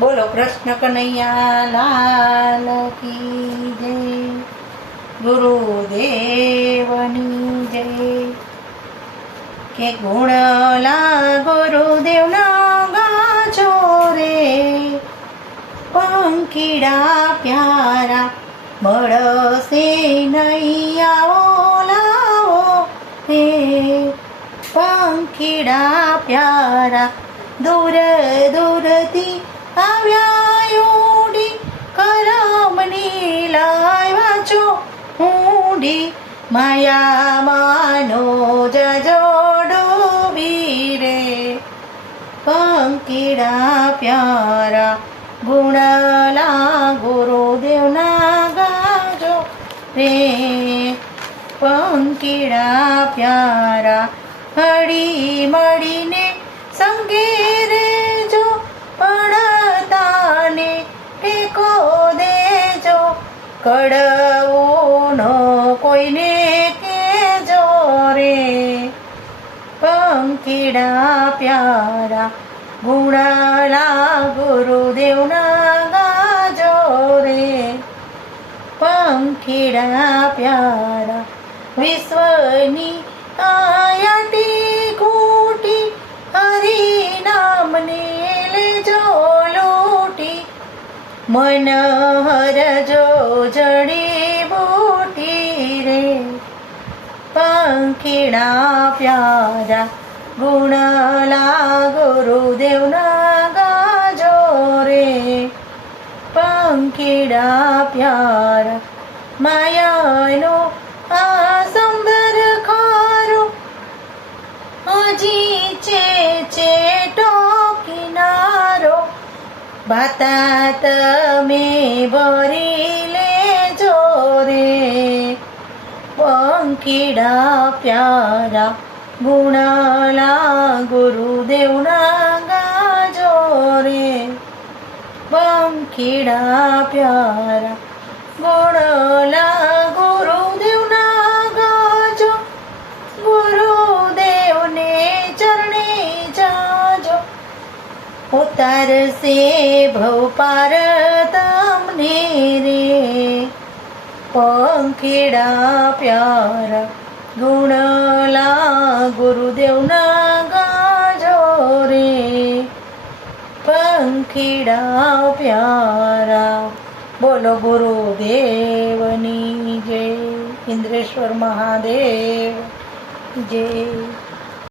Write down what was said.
બોલો કૃષ્ણ કનૈયા લાલ કી જય, ગુરુદેવની જય. કે ગુણલા ગુરુદેવના ગાજો રે, પંખીડા પ્યારા મળશે નૈયાઓ લાવો હે. પંખીડા પ્યારા દૂર દૂરથી આવ્યા ઉડી, કરમની લાવ્યા છો ઊંડી. માયામાંનો જજોડો વીરે, પંખીડા પ્યારા ગુણલા ગુરુદેવના ગાજો રે. પંખીડા પ્યારા હળી મળીને સંગે રેજો, પડતાને ટેકો દેજો. કડવું ન કોઈને કેજો રે, પંખીડા પ્યારા ગુણલા ગુરુદેવના ગાજો રે. પંખીડા પ્યારા વિશ્વની આયાટી ઘૂંટી, હરિનામને લેજો લૂટી. મનહર જો જડી બૂટી રે, પંખીડા પ્યારા ગુણલા ગુરુદેવના ગાજો રે. પંખીડા પ્યારા માયાનો આ સુંદર ખારો, હજી છે કિનારો. બાતા તમે ભરી લેજો રે, પંખીડા પ્યારા ગુણલા ગુરુદેવના ગાજો રે. પંખીડા પ્યારા ગુણલા ગુરુદેવના ગાજો, ગુરુદેવને ચરણે જાજો. ઉતારશે ભવપાર તમને રે, પંખીડા પ્યારા ગુણલા ગુરુદેવના ગાજો રે. પંખીડા પ્યારા બોલો ગુરુદેવની જય. ઇન્દ્રેશ્વર મહાદેવ જય.